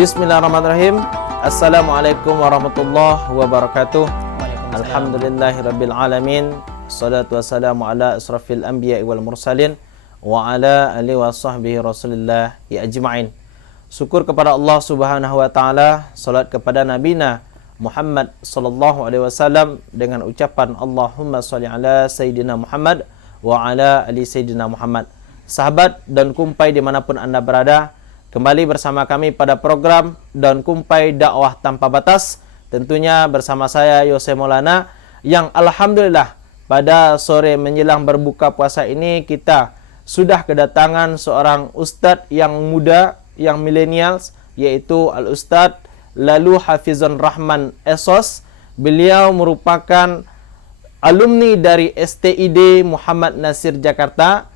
Bismillahirrahmanirrahim. Assalamualaikum warahmatullahi wabarakatuh. Alhamdulillahirabbil alamin. Wassalatu wassalamu ala asrafil anbiya'i wal mursalin wa ala alihi wa sahbihi rasulillah ajma'in. Syukur kepada Allah Subhanahu wa taala, salat kepada nabina Muhammad sallallahu alaihi wasallam dengan ucapan Allahumma shalli ala sayyidina Muhammad wa ala ali sayyidina Muhammad. Sahabat dan kumpai dimanapun Anda berada, kembali bersama kami pada program Daun Kumpai Dakwah Tanpa Batas. Tentunya bersama saya Yose Maulana, yang alhamdulillah pada sore menjelang berbuka puasa ini kita sudah kedatangan seorang ustadz yang muda, yang millennials, yaitu Al-Ustadz Lalu Hafizun Rahman Esos. Beliau merupakan alumni dari STID Muhammad Nasir Jakarta.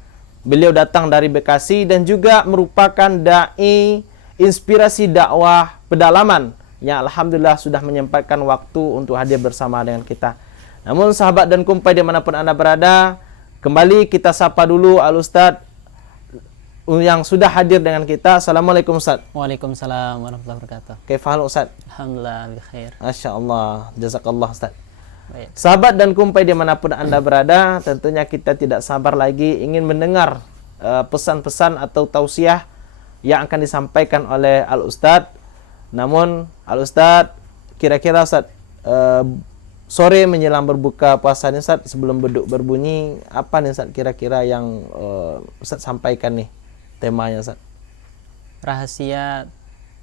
Beliau datang dari Bekasi dan juga merupakan dai inspirasi dakwah pedalaman yang alhamdulillah sudah menyempatkan waktu untuk hadir bersama dengan kita. Namun sahabat dan kumpai dimanapun Anda berada, kembali kita sapa dulu Al-Ustadz yang sudah hadir dengan kita. Assalamualaikum Ustadz. Waalaikumsalam warahmatullahi wabarakatuh. Kaifahal Ustadz? Alhamdulillah bikhair. Masya Allah, jazakallah Ustadz. Baik. Sahabat dan kumpai dimanapun Anda berada, tentunya kita tidak sabar lagi ingin mendengar pesan-pesan atau tausiah yang akan disampaikan oleh Al-Ustadz. Namun Al-Ustadz, kira-kira Ustadz, sore menjelang berbuka puasa nih Ustadz, sebelum beduk berbunyi, apa nih Ustadz kira-kira yang Ustadz sampaikan nih temanya Ustadz? Rahasia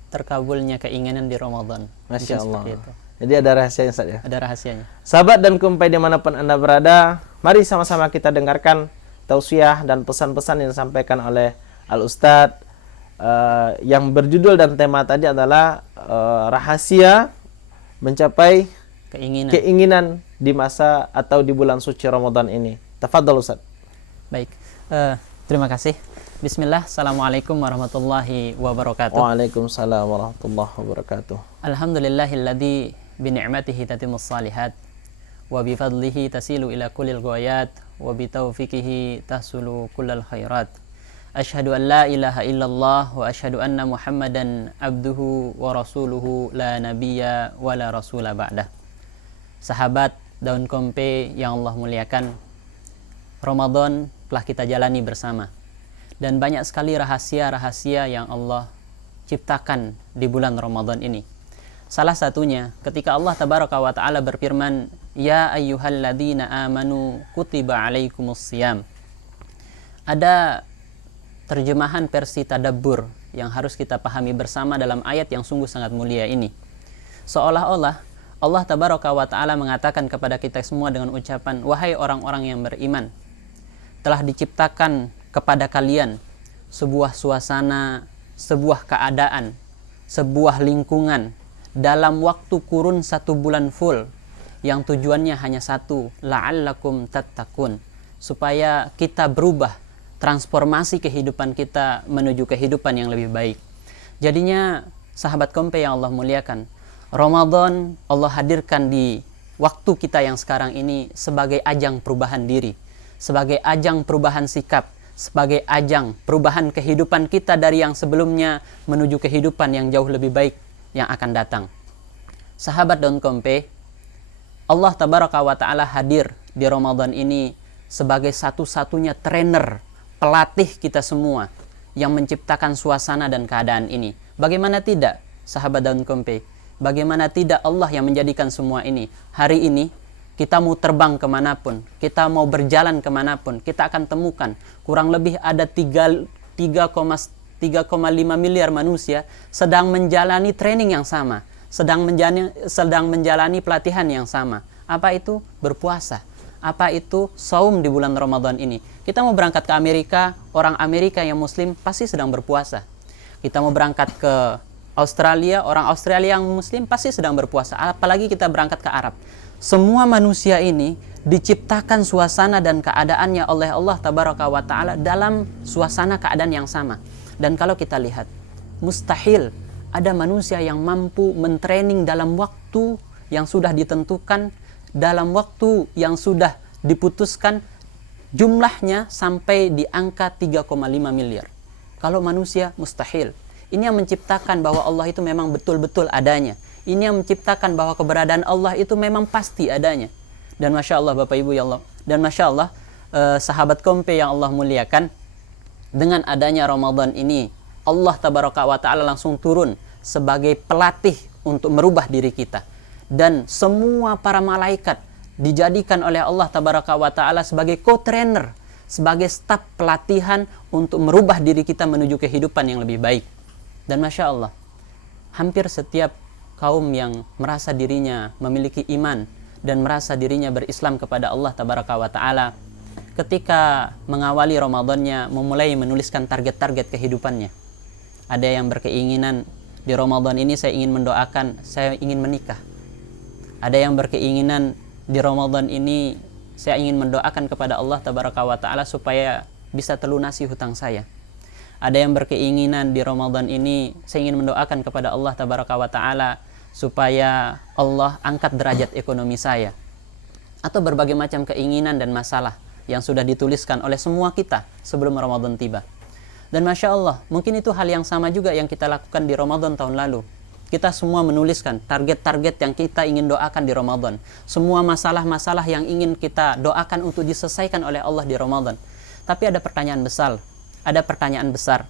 terkabulnya keinginan di Ramadan. Masya Allah. Itu. Jadi ada rahasianya Ustadz ya? Ada rahasianya. Sahabat dan kumpai dimanapun Anda berada, mari sama-sama kita dengarkan tausiah dan pesan-pesan yang disampaikan oleh Al-Ustadz yang berjudul dan tema tadi adalah rahasia mencapai keinginan di masa atau di bulan suci Ramadan ini. Tafadhol Ustadz. Baik, terima kasih. Bismillah, Assalamualaikum warahmatullahi wabarakatuh. Waalaikumsalam warahmatullahi wabarakatuh. Alhamdulillahilladzi bini'matihi tatimmus salihat wa bifadlihi tasilu ila kullil ghayat wa bitaufiqihi tahsulu kullal khairat. Asyhadu an la ilaha illallah wa asyhadu anna Muhammadan abduhu wa rasuluhu la nabiyya wa la rasula ba'dah. Sahabat Daun Kompe yang Allah muliakan, Ramadan telah kita jalani bersama. Dan banyak sekali rahasia-rahasia yang Allah ciptakan di bulan Ramadan ini. Salah satunya ketika Allah Tabaraka wa Ta'ala berfirman, Ya ayyuhalladzina amanu kutiba alaikumusiyam. Ada terjemahan versi tadabbur yang harus kita pahami bersama dalam ayat yang sungguh sangat mulia ini. Seolah-olah Allah Tabaraka wa Ta'ala mengatakan kepada kita semua dengan ucapan, wahai orang-orang yang beriman, telah diciptakan kepada kalian sebuah suasana, sebuah keadaan, sebuah lingkungan dalam waktu kurun 1 bulan full yang tujuannya hanya satu, la'allakum tattaqun, supaya kita berubah, transformasi kehidupan kita menuju kehidupan yang lebih baik. Jadinya sahabat Kompe yang Allah muliakan, Ramadan Allah hadirkan di waktu kita yang sekarang ini sebagai ajang perubahan diri, sebagai ajang perubahan sikap, sebagai ajang perubahan kehidupan kita dari yang sebelumnya menuju kehidupan yang jauh lebih baik yang akan datang. Sahabat Daun Kompe, Allah Tabaraka wa Ta'ala hadir di Ramadan ini sebagai satu-satunya trainer, pelatih kita semua yang menciptakan suasana dan keadaan ini. Bagaimana tidak, sahabat Daun Kompe? Bagaimana tidak Allah yang menjadikan semua ini? Hari ini kita mau terbang kemanapun, kita mau berjalan kemanapun, kita akan temukan kurang lebih ada 3,5 miliar manusia sedang menjalani training yang sama, sedang menjalani pelatihan yang sama. Apa itu? Berpuasa. Apa itu? Saum di bulan Ramadan ini. Kita mau berangkat ke Amerika, orang Amerika yang muslim pasti sedang berpuasa. Kita mau berangkat ke Australia, orang Australia yang muslim pasti sedang berpuasa. Apalagi kita berangkat ke Arab. Semua manusia ini diciptakan suasana dan keadaannya oleh Allah Tabaraka wa Ta'ala dalam suasana keadaan yang sama. Dan kalau kita lihat, mustahil ada manusia yang mampu mentraining dalam waktu yang sudah ditentukan, dalam waktu yang sudah diputuskan, jumlahnya sampai di angka 3,5 miliar. Kalau manusia mustahil. Ini yang menciptakan bahwa Allah itu memang betul-betul adanya. Ini yang menciptakan bahwa keberadaan Allah itu memang pasti adanya. Dan Masya Allah Bapak Ibu ya Allah. Dan Masya Allah sahabat kompe yang Allah muliakan, dengan adanya Ramadan ini Allah Tabaraka wa Ta'ala langsung turun sebagai pelatih untuk merubah diri kita. Dan semua para malaikat dijadikan oleh Allah Tabaraka wa Ta'ala sebagai co-trainer, sebagai staf pelatihan untuk merubah diri kita menuju kehidupan yang lebih baik. Dan Masya Allah, hampir setiap kaum yang merasa dirinya memiliki iman dan merasa dirinya berislam kepada Allah Tabaraka wa Ta'ala, ketika mengawali Ramadannya memulai menuliskan target-target kehidupannya. Ada yang berkeinginan di Ramadan ini saya ingin mendoakan, saya ingin menikah. Ada yang berkeinginan di Ramadan ini saya ingin mendoakan kepada Allah Tabaraka wa Ta'ala supaya bisa terlunasi hutang saya. Ada yang berkeinginan di Ramadan ini saya ingin mendoakan kepada Allah Tabaraka wa Ta'ala supaya Allah angkat derajat ekonomi saya. Atau berbagai macam keinginan dan masalah yang sudah dituliskan oleh semua kita sebelum Ramadan tiba. Dan Masya Allah, mungkin itu hal yang sama juga yang kita lakukan di Ramadan tahun lalu. Kita semua menuliskan target-target yang kita ingin doakan di Ramadan. Semua masalah-masalah yang ingin kita doakan untuk diselesaikan oleh Allah di Ramadan. Tapi ada pertanyaan besar.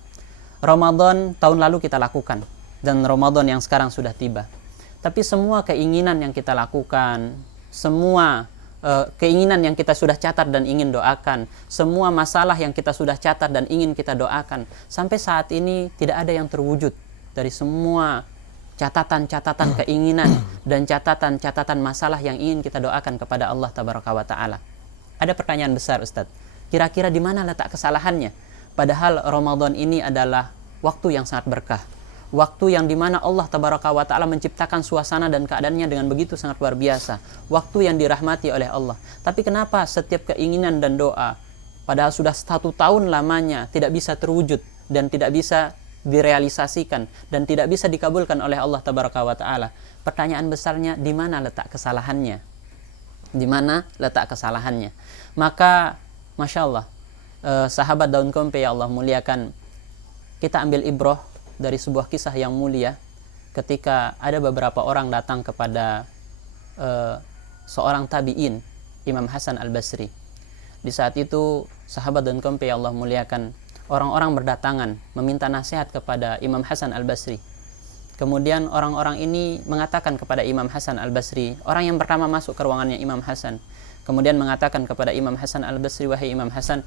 Ramadan tahun lalu kita lakukan. Dan Ramadan yang sekarang sudah tiba. Tapi semua keinginan yang kita lakukan, semua keinginan yang kita sudah catat dan ingin doakan, semua masalah yang kita sudah catat dan ingin kita doakan, sampai saat ini tidak ada yang terwujud dari semua catatan-catatan keinginan dan catatan-catatan masalah yang ingin kita doakan kepada Allah Tabaraka wa Ta'ala. Ada pertanyaan besar Ustadz, kira-kira di mana letak kesalahannya? Padahal Ramadan ini adalah waktu yang sangat berkah, waktu yang dimana Allah Tabaraka wa Ta'ala menciptakan suasana dan keadaannya dengan begitu sangat luar biasa, waktu yang dirahmati oleh Allah. Tapi kenapa setiap keinginan dan doa padahal sudah 1 tahun lamanya tidak bisa terwujud dan tidak bisa direalisasikan dan tidak bisa dikabulkan oleh Allah Tabaraka wa Ta'ala? Pertanyaan besarnya, di mana letak kesalahannya? Di mana letak kesalahannya? Maka Masya Allah, sahabat daun kompe ya Allah muliakan, kita ambil ibrah dari sebuah kisah yang mulia ketika ada beberapa orang datang kepada seorang tabi'in, Imam Hasan Al-Basri. Di saat itu sahabat dan kompe ya Allah muliakan, orang-orang berdatangan meminta nasihat kepada Imam Hasan Al-Basri. Kemudian orang-orang ini mengatakan kepada Imam Hasan Al-Basri, orang yang pertama masuk ke ruangannya Imam Hasan, kemudian mengatakan kepada Imam Hasan Al-Basri, wahai Imam Hasan,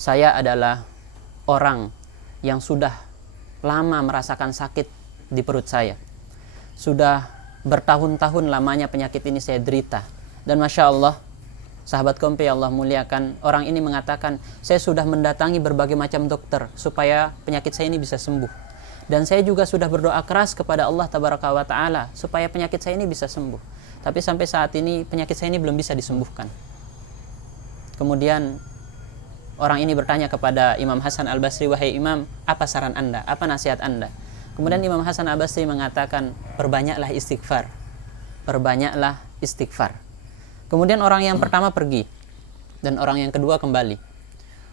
saya adalah orang yang sudah lama merasakan sakit di perut saya. Sudah bertahun-tahun lamanya penyakit ini saya derita. Dan Masya Allah, sahabat kompe ya Allah muliakan, orang ini mengatakan, saya sudah mendatangi berbagai macam dokter supaya penyakit saya ini bisa sembuh. Dan saya juga sudah berdoa keras kepada Allah Tabaraka wa Ta'ala supaya penyakit saya ini bisa sembuh. Tapi sampai saat ini penyakit saya ini belum bisa disembuhkan. Kemudian orang ini bertanya kepada Imam Hasan Al-Basri, wahai Imam, apa saran Anda? Apa nasihat Anda? Kemudian Imam Hasan Al-Basri mengatakan, perbanyaklah istighfar. Perbanyaklah istighfar. Kemudian orang yang pertama pergi dan orang yang kedua kembali.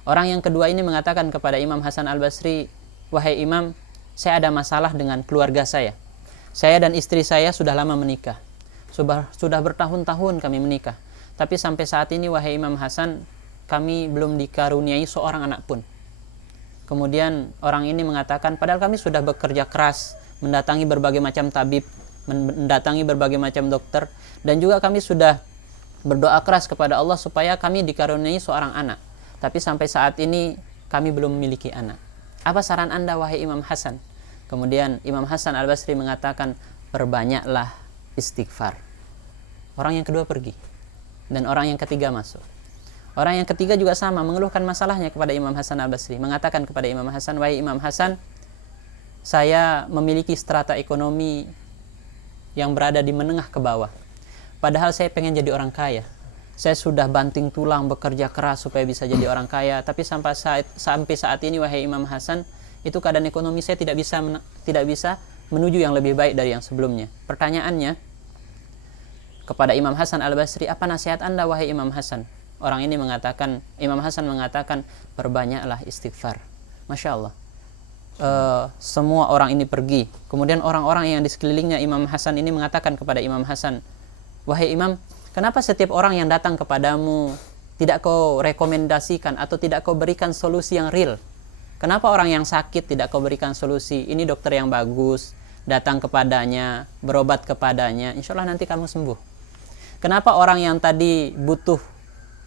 Orang yang kedua ini mengatakan kepada Imam Hasan Al-Basri, wahai Imam, saya ada masalah dengan keluarga saya. Saya dan istri saya sudah lama menikah. Sudah bertahun-tahun kami menikah. Tapi sampai saat ini, wahai Imam Hasan, kami belum dikaruniai seorang anak pun. Kemudian orang ini mengatakan, padahal kami sudah bekerja keras, mendatangi berbagai macam tabib, mendatangi berbagai macam dokter, dan juga kami sudah berdoa keras kepada Allah supaya kami dikaruniai seorang anak. Tapi sampai saat ini kami belum memiliki anak. Apa saran Anda, wahai Imam Hasan? Kemudian Imam Hasan Al-Basri mengatakan, perbanyaklah istighfar. Orang yang kedua pergi dan orang yang ketiga masuk. Orang yang ketiga juga sama, mengeluhkan masalahnya kepada Imam Hasan Al-Basri, mengatakan kepada Imam Hasan, wahai Imam Hasan, saya memiliki strata ekonomi yang berada di menengah ke bawah. Padahal saya pengen jadi orang kaya. Saya sudah banting tulang bekerja keras supaya bisa jadi orang kaya, tapi sampai saat ini, wahai Imam Hasan, itu keadaan ekonomi saya tidak bisa menuju yang lebih baik dari yang sebelumnya. Pertanyaannya kepada Imam Hasan Al-Basri, apa nasihat Anda, wahai Imam Hasan? Orang ini mengatakan, Imam Hasan mengatakan, perbanyaklah istighfar. Masya Allah. semua orang ini pergi. Kemudian orang-orang yang di sekelilingnya Imam Hasan ini mengatakan kepada Imam Hasan, "Wahai Imam, kenapa setiap orang yang datang kepadamu tidak kau rekomendasikan atau tidak kau berikan solusi yang real? Kenapa orang yang sakit tidak kau berikan solusi? Ini dokter yang bagus, datang kepadanya, berobat kepadanya, insya Allah nanti kamu sembuh. Kenapa orang yang tadi butuh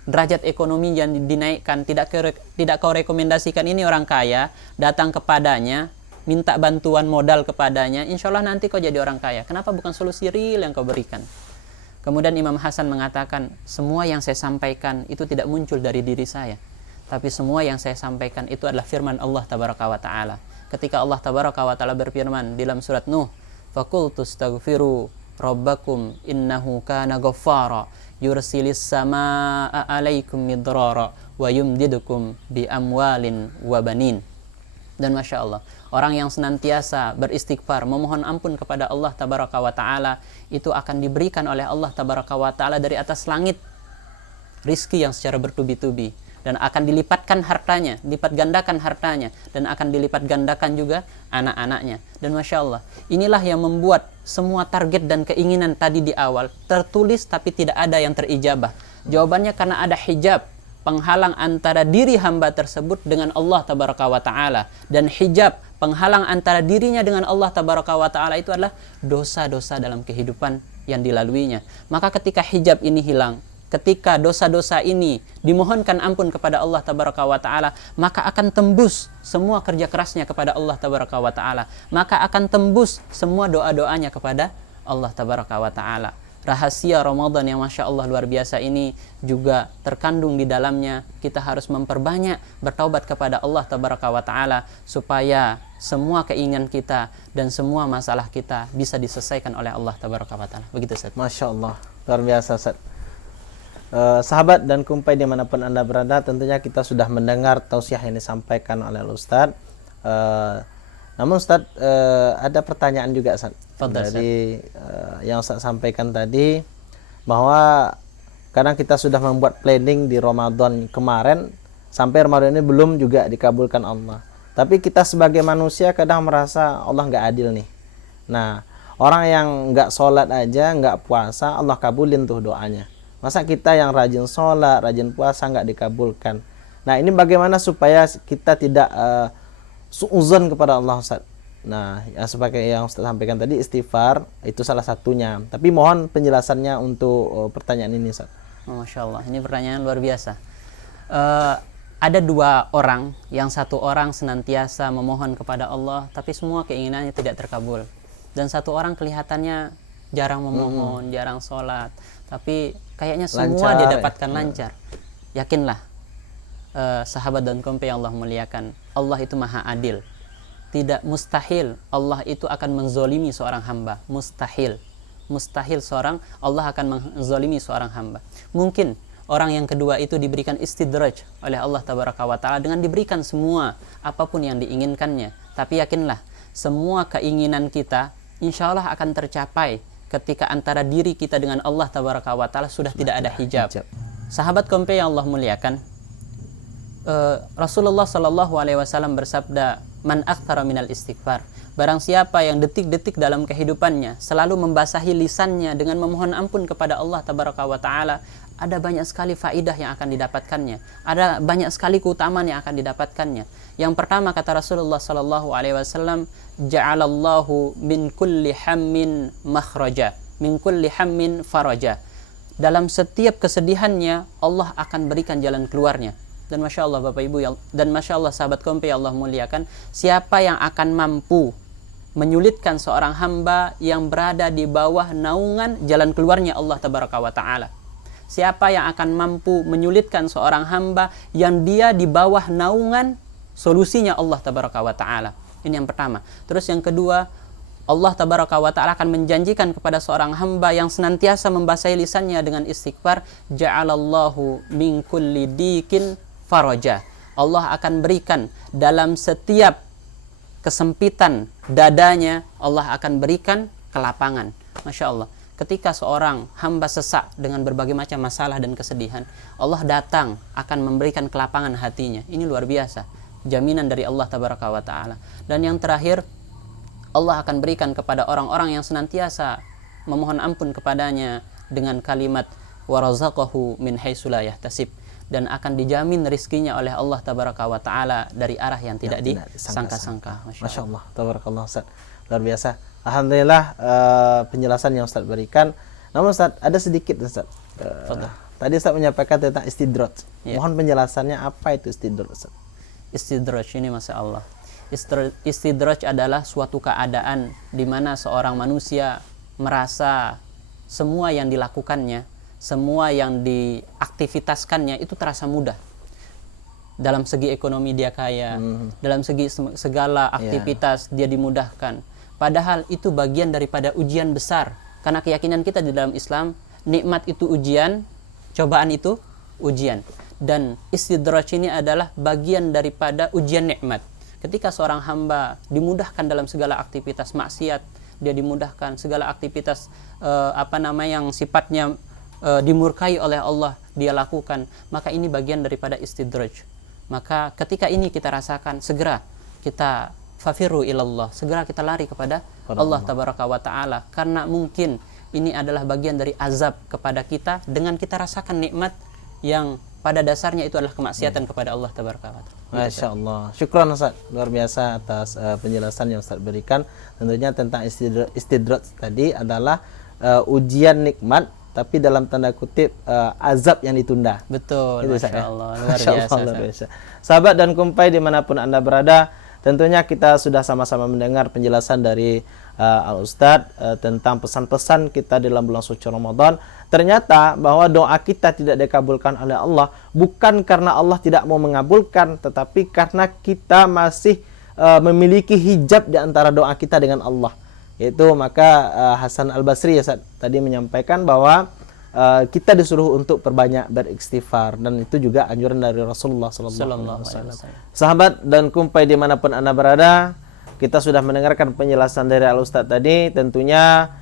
derajat ekonomi yang dinaikkan, tidak kau rekomendasikan ini orang kaya, datang kepadanya, minta bantuan modal kepadanya, insya Allah nanti kau jadi orang kaya. Kenapa bukan solusi real yang kau berikan?" Kemudian Imam Hasan mengatakan, "Semua yang saya sampaikan itu tidak muncul dari diri saya, tapi semua yang saya sampaikan itu adalah firman Allah Tabaraka wa Ta'ala. Ketika Allah Tabaraka wa Ta'ala berfirman dalam surat Nuh, "Faqultu astaghfiru rabbakum innahu kana ghaffara yursilis samaa'a 'alaikum midrara wa yumdidukum bi amwalin wa banin." Dan Masya Allah, orang yang senantiasa beristighfar, memohon ampun kepada Allah Tabaraka wa Ta'ala, itu akan diberikan oleh Allah Tabaraka wa Ta'ala dari atas langit rizki yang secara bertubi-tubi, dan akan dilipatkan hartanya, lipat gandakan hartanya, dan akan dilipat gandakan juga anak-anaknya. Dan Masya Allah, inilah yang membuat semua target dan keinginan tadi di awal tertulis tapi tidak ada yang terijabah. Jawabannya karena ada hijab, penghalang antara diri hamba tersebut dengan Allah Tabaraka wa Ta'ala. Dan hijab, penghalang antara dirinya dengan Allah Tabaraka wa Ta'ala itu adalah dosa-dosa dalam kehidupan yang dilaluinya. Maka ketika hijab ini hilang, ketika dosa-dosa ini dimohonkan ampun kepada Allah Tabaraka wa Ta'ala, maka akan tembus semua kerja kerasnya kepada Allah Tabaraka wa Ta'ala. Maka akan tembus semua doa-doanya kepada Allah Tabaraka wa Ta'ala. Rahasia Ramadan yang Masya Allah luar biasa ini juga terkandung di dalamnya. Kita harus memperbanyak bertaubat kepada Allah Tabaraka wa Ta'ala, supaya semua keinginan kita dan semua masalah kita bisa diselesaikan oleh Allah Tabaraka wa Ta'ala. Begitu Ustaz. Masya Allah, luar biasa Ustaz. Sahabat dan kumpai dimanapun Anda berada, tentunya kita sudah mendengar tausiah yang disampaikan oleh Ustaz. Namun Ustaz, ada pertanyaan juga Ustaz, dari yang Ustaz sampaikan tadi, bahwa kadang kita sudah membuat planning di Ramadan kemarin, sampai Ramadan ini belum juga dikabulkan Allah. Tapi kita sebagai manusia kadang merasa Allah nggak adil nih. Nah, orang yang nggak sholat aja, nggak puasa, Allah kabulin tuh doanya. Masa kita yang rajin sholat, rajin puasa nggak dikabulkan? Nah, ini bagaimana supaya kita tidak suuzon kepada Allah Ustaz? Nah, yang sebagai yang Ustaz sampaikan tadi, istighfar itu salah satunya. Tapi mohon penjelasannya untuk pertanyaan ini Ustaz. Masya Allah, ini pertanyaan luar biasa. Ada dua orang, yang satu orang senantiasa memohon kepada Allah, tapi semua keinginannya tidak terkabul. Dan satu orang kelihatannya jarang memohon, jarang sholat, tapi kayaknya semua Lancar, dia dapatkan lancar. Yakinlah, sahabat dan kompe yang Allah muliakan, Allah itu maha adil. Tidak mustahil Allah itu akan menzolimi seorang hamba. Mustahil seorang Allah akan menzolimi seorang hamba. Mungkin orang yang kedua itu diberikan istidraj oleh Allah Tabaraka wa Ta'ala dengan diberikan semua apapun yang diinginkannya. Tapi yakinlah, semua keinginan kita insya Allah akan tercapai ketika antara diri kita dengan Allah Tabaraka wa Ta'ala sudah tidak ada hijab. Sahabat kompe yang Allah muliakan, Rasulullah Shallallahu Alaihi Wasallam bersabda, "Man aktsara minal istighfar." Barang siapa yang detik-detik dalam kehidupannya selalu membasahi lisannya dengan memohon ampun kepada Allah Tabaraka wa Ta'ala, ada banyak sekali faidah yang akan didapatkannya. Ada banyak sekali keutamaan yang akan didapatkannya. Yang pertama, kata Rasulullah Shallallahu Alaihi Wasallam, "Ja'alallahu min kulli hammin makhraja, min kulli hammin faraja." Dalam setiap kesedihannya Allah akan berikan jalan keluarnya. Dan Masya Allah Bapak Ibu, dan Masya Allah sahabat kompe Allah muliakan, siapa yang akan mampu menyulitkan seorang hamba yang berada di bawah naungan jalan keluarnya Allah Tabaraka wa Ta'ala? Siapa yang akan mampu menyulitkan seorang hamba yang dia di bawah naungan solusinya Allah Tabaraka wa Ta'ala? Ini yang pertama. Terus yang kedua, Allah Tabaraka wa Ta'ala akan menjanjikan kepada seorang hamba yang senantiasa membasahi lisannya dengan istighfar, "Ja'alallahu min kulli dikin faraja." Allah akan berikan dalam setiap kesempitan dadanya, Allah akan berikan kelapangan. Masya Allah, ketika seorang hamba sesak dengan berbagai macam masalah dan kesedihan, Allah datang akan memberikan kelapangan hatinya. Ini luar biasa. jaminan dari Allah tabaraka wa taala. Dan yang terakhir, Allah akan berikan kepada orang-orang yang senantiasa memohon ampun kepadanya dengan kalimat warazaqahu min haitsu la yahtasib, dan akan dijamin rizkinya oleh Allah tabaraka wa taala dari arah yang tidak disangka-sangka. Masya Allah, tabarakallah Ustaz. Luar biasa. Alhamdulillah penjelasan yang Ustaz berikan. Namun Ustaz, ada sedikit Ustaz. Tadi Ustaz menyampaikan tentang istidraj. Mohon penjelasannya, apa itu istidraj Ustaz? Istidraj ini Masya Allah. Istidraj adalah suatu keadaan di mana seorang manusia merasa semua yang dilakukannya, semua yang diaktivitaskannya itu terasa mudah. Dalam segi ekonomi dia kaya, dalam segi segala aktivitas dia dimudahkan. Padahal itu bagian daripada ujian besar. Karena keyakinan kita di dalam Islam, nikmat itu ujian, cobaan itu ujian. Dan istidraj ini adalah bagian daripada ujian nikmat. Ketika seorang hamba dimudahkan dalam segala aktivitas maksiat, dia dimudahkan segala aktivitas yang sifatnya dimurkai oleh Allah dia lakukan, maka ini bagian daripada istidraj. Maka ketika ini kita rasakan, segera kita fafiru ilallah, segera kita lari kepada Allah tabaraka wa taala, karena mungkin ini adalah bagian dari azab kepada kita dengan kita rasakan nikmat yang pada dasarnya itu adalah kemaksiatan kepada Allah tabaraka wa taala. Masya Allah. Syukran Ustaz, luar biasa atas penjelasan yang Ustaz berikan. Tentunya tentang istidraj tadi adalah ujian nikmat, tapi dalam tanda kutip azab yang ditunda. Betul, itu, Masya Allah, luar biasa. Sahabat dan kumpai dimanapun Anda berada, tentunya kita sudah sama-sama mendengar penjelasan dari Al-Ustadz tentang pesan-pesan kita dalam bulan suci Ramadan. Ternyata bahwa doa kita tidak dikabulkan oleh Allah bukan karena Allah tidak mau mengabulkan, tetapi karena kita masih memiliki hijab di antara doa kita dengan Allah. Yaitu maka Hasan Al-Basri tadi menyampaikan bahwa kita disuruh untuk perbanyak beristighfar, dan itu juga anjuran dari Rasulullah SAW. Sahabat dan kumpai dimanapun Anda berada, kita sudah mendengarkan penjelasan dari Al-Ustadz tadi. Tentunya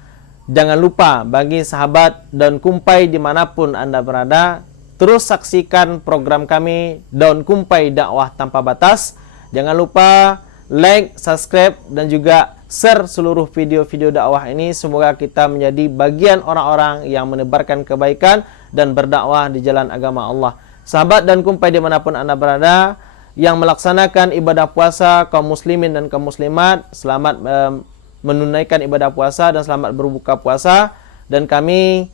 jangan lupa bagi sahabat dan kumpai dimanapun Anda berada, terus saksikan program kami Daun Kumpai Dakwah Tanpa Batas. Jangan lupa like, subscribe, dan juga share seluruh video-video dakwah ini. Semoga kita menjadi bagian orang-orang yang menebarkan kebaikan dan berdakwah di jalan agama Allah. Sahabat dan kumpai dimanapun Anda berada yang melaksanakan ibadah puasa, kaum muslimin dan kaum muslimat, selamat menunaikan ibadah puasa dan selamat berbuka puasa. Dan kami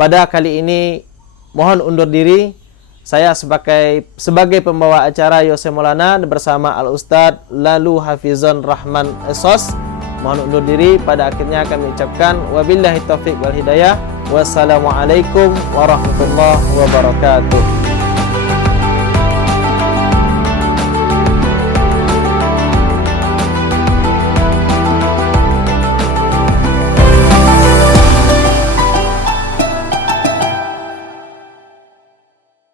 pada kali ini mohon undur diri. Saya sebagai pembawa acara Yose Maulana bersama Al-Ustadz Lalu Hafizon Rahman Esos mohon undur diri. Pada akhirnya kami ucapkan wabillahi taufiq wal hidayah. Wassalamualaikum warahmatullahi wabarakatuh.